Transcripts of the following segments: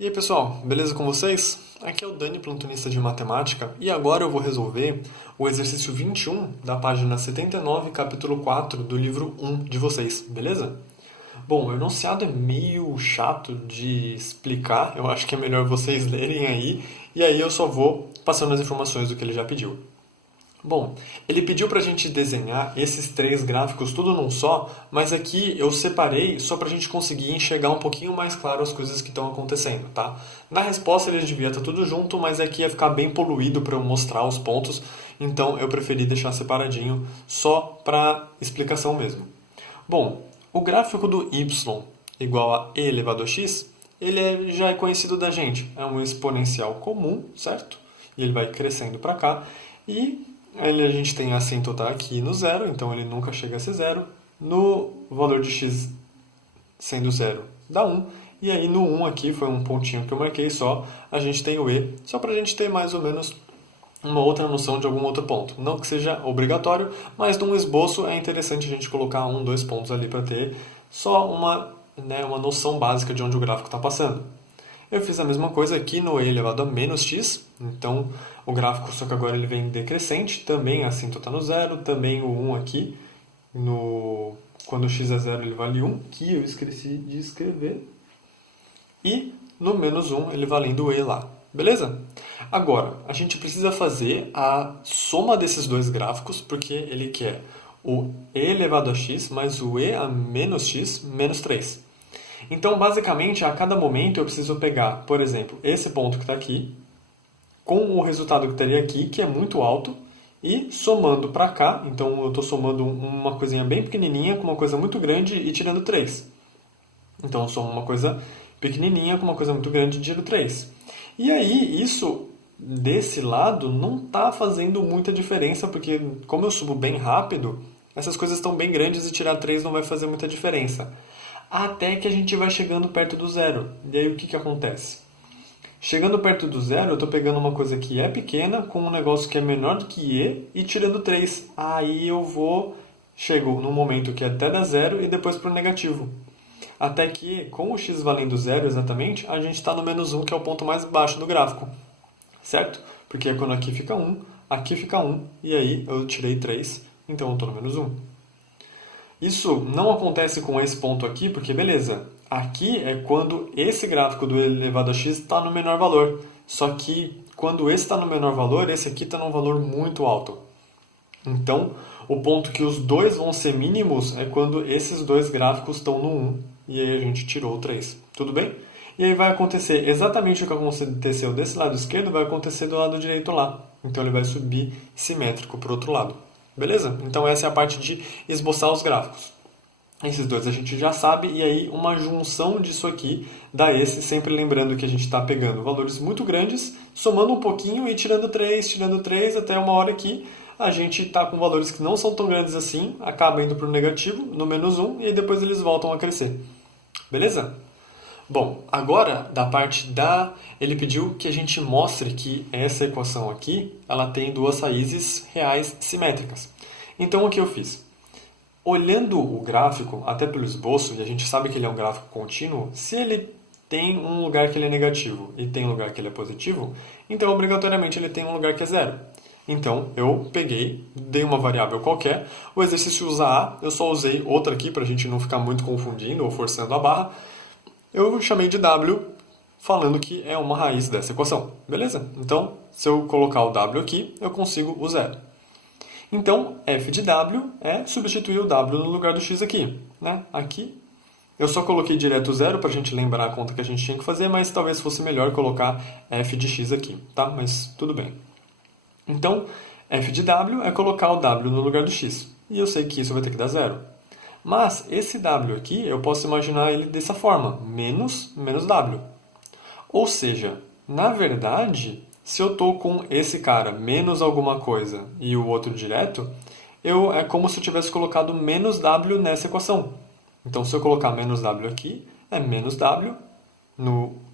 E aí pessoal, beleza com vocês? Aqui é o Dani, plantonista de matemática, e agora eu vou resolver o exercício 21 da página 79, capítulo 4 do livro 1 de vocês, beleza? Bom, o enunciado é meio chato de explicar, eu acho que é melhor vocês lerem aí, e aí eu só vou passando as informações do que ele já pediu. Bom, ele pediu para a gente desenhar esses três gráficos tudo num só, mas aqui eu separei só para a gente conseguir enxergar um pouquinho mais claro as coisas que estão acontecendo, tá? Na resposta ele devia estar tudo junto, mas aqui ia ficar bem poluído para eu mostrar os pontos, então eu preferi deixar separadinho só para explicação mesmo. Bom, o gráfico do y igual a e elevado a x, já é conhecido da gente, é um exponencial comum, certo? E ele vai crescendo para cá, e a gente tem a assíntota aqui no zero, então ele nunca chega a ser zero. No valor de x sendo zero dá 1. E aí no 1 aqui, foi um pontinho que eu marquei só, a gente tem o e, só para a gente ter mais ou menos uma outra noção de algum outro ponto. Não que seja obrigatório, mas num esboço é interessante a gente colocar um, dois pontos ali para ter só uma noção básica de onde o gráfico está passando. Eu fiz a mesma coisa aqui no e elevado a menos x, então o gráfico, só que agora ele vem decrescente, também a assíntota no zero, também o 1 aqui, quando x é zero ele vale 1, que eu esqueci de escrever, e no menos 1 ele valendo o e lá, beleza? Agora, a gente precisa fazer a soma desses dois gráficos, porque ele quer o e elevado a x mais o e a menos x menos 3. Então, basicamente, a cada momento eu preciso pegar, por exemplo, esse ponto que está aqui, com o resultado que estaria aqui, que é muito alto, e somando para cá, então eu estou somando uma coisinha bem pequenininha com uma coisa muito grande e tirando 3. Então eu somo uma coisa pequenininha com uma coisa muito grande e tiro 3. E aí, isso desse lado não está fazendo muita diferença, porque como eu subo bem rápido, essas coisas estão bem grandes e tirar 3 não vai fazer muita diferença. Até que a gente vai chegando perto do zero. E aí o que acontece? Chegando perto do zero, eu estou pegando uma coisa que é pequena com um negócio que é menor do que e tirando 3. Aí chego num momento que até dá zero e depois para o negativo. Até que, com o x valendo zero exatamente, a gente está no menos 1, que é o ponto mais baixo do gráfico. Certo? Porque quando aqui fica 1, e aí eu tirei 3, então eu estou no menos 1. Isso não acontece com esse ponto aqui, porque beleza, aqui é quando esse gráfico do elevado a x está no menor valor. Só que quando esse está no menor valor, esse aqui está num valor muito alto. Então, o ponto que os dois vão ser mínimos é quando esses dois gráficos estão no 1, e aí a gente tirou o 3. Tudo bem? E aí vai acontecer exatamente o que aconteceu desse lado esquerdo, vai acontecer do lado direito lá. Então ele vai subir simétrico para o outro lado. Beleza? Então essa é a parte de esboçar os gráficos. Esses dois a gente já sabe, e aí uma junção disso aqui dá esse, sempre lembrando que a gente está pegando valores muito grandes, somando um pouquinho e tirando 3, até uma hora que a gente está com valores que não são tão grandes assim, acaba indo para o negativo, no menos 1, e aí depois eles voltam a crescer. Beleza? Bom, agora da parte da... Ele pediu que a gente mostre que essa equação aqui, ela tem duas raízes reais simétricas. Então o que eu fiz? Olhando o gráfico, até pelo esboço, e a gente sabe que ele é um gráfico contínuo, se ele tem um lugar que ele é negativo e tem um lugar que ele é positivo, então obrigatoriamente ele tem um lugar que é zero. Então eu peguei, dei uma variável qualquer, o exercício usa a, eu só usei outra aqui para a gente não ficar muito confundindo ou forçando a barra, eu chamei de w, falando que é uma raiz dessa equação. Beleza? Então, se eu colocar o w aqui, eu consigo o zero. Então, f de w é substituir o w no lugar do x aqui. Né? Aqui, eu só coloquei direto o zero para a gente lembrar a conta que a gente tinha que fazer, mas talvez fosse melhor colocar f de x aqui. Tá? Mas tudo bem. Então, f de w é colocar o w no lugar do x. E eu sei que isso vai ter que dar zero. Mas esse w aqui, eu posso imaginar ele dessa forma, menos w. Ou seja, na verdade, se eu estou com esse cara menos alguma coisa e o outro direto, é como se eu tivesse colocado menos w nessa equação. Então, se eu colocar menos w aqui, é menos w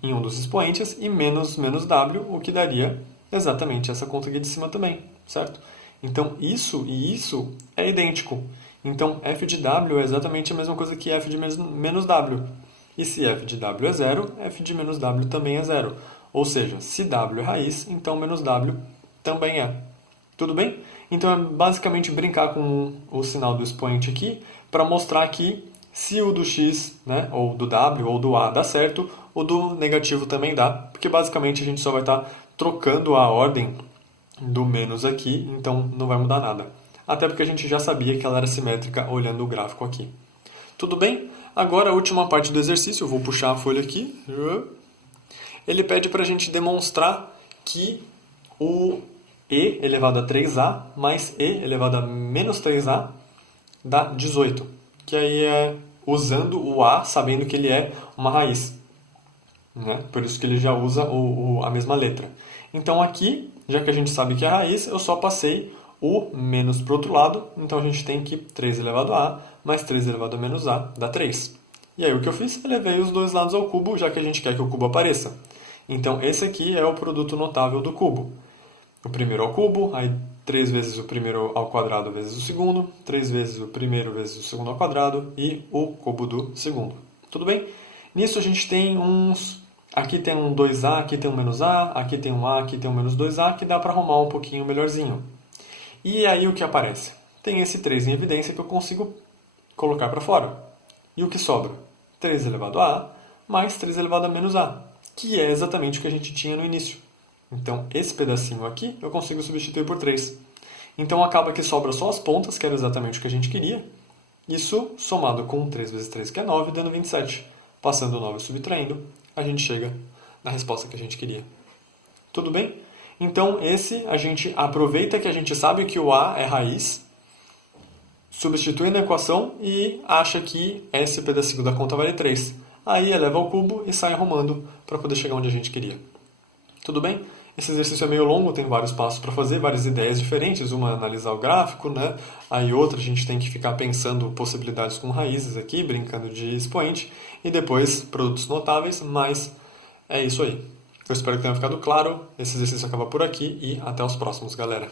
em um dos expoentes e menos w, o que daria exatamente essa conta aqui de cima também, certo? Então, isso e isso é idêntico. Então, f de w é exatamente a mesma coisa que f de menos w. E se f de w é zero, f de menos w também é zero. Ou seja, se w é raiz, então menos w também é. Tudo bem? Então é basicamente brincar com o sinal do expoente aqui para mostrar que se o do x, né, ou do w ou do a dá certo, o do negativo também dá, porque basicamente a gente só vai estar trocando a ordem do menos aqui, então não vai mudar nada. Até porque a gente já sabia que ela era simétrica olhando o gráfico aqui. Tudo bem? Agora a última parte do exercício, eu vou puxar a folha aqui. Ele pede para a gente demonstrar que o e elevado a 3a mais e elevado a menos 3a dá 18. Que aí é usando o a, sabendo que ele é uma raiz. Né? Por isso que ele já usa a mesma letra. Então aqui, já que a gente sabe que é raiz, eu só passei o menos para o outro lado. Então a gente tem que 3 elevado a a mais 3 elevado a menos a dá 3. E aí o que eu fiz? Eu levei os dois lados ao cubo, já que a gente quer que o cubo apareça. Então esse aqui é o produto notável do cubo. O primeiro ao cubo, aí 3 vezes o primeiro ao quadrado vezes o segundo, 3 vezes o primeiro vezes o segundo ao quadrado e o cubo do segundo. Tudo bem? Nisso a gente tem uns... Aqui tem um 2a, aqui tem um menos a, aqui tem um a, aqui tem um menos 2a, que dá para arrumar um pouquinho melhorzinho. E aí o que aparece? Tem esse 3 em evidência que eu consigo colocar para fora. E o que sobra? 3 elevado a a mais 3 elevado a menos a, que é exatamente o que a gente tinha no início. Então, esse pedacinho aqui eu consigo substituir por 3. Então, acaba que sobra só as pontas, que era exatamente o que a gente queria. Isso somado com 3 vezes 3, que é 9, dando 27. Passando o 9 e subtraindo, a gente chega na resposta que a gente queria. Tudo bem? Então, esse a gente aproveita que a gente sabe que o a é raiz, substitui na equação e acha que esse pedacinho da conta vale 3. Aí eleva ao cubo e sai arrumando para poder chegar onde a gente queria. Tudo bem? Esse exercício é meio longo, tem vários passos para fazer, várias ideias diferentes. Uma é analisar o gráfico, né? Aí outra a gente tem que ficar pensando possibilidades com raízes aqui, brincando de expoente. E depois produtos notáveis, mas é isso aí. Eu espero que tenha ficado claro. Esse exercício acaba por aqui e até os próximos, galera.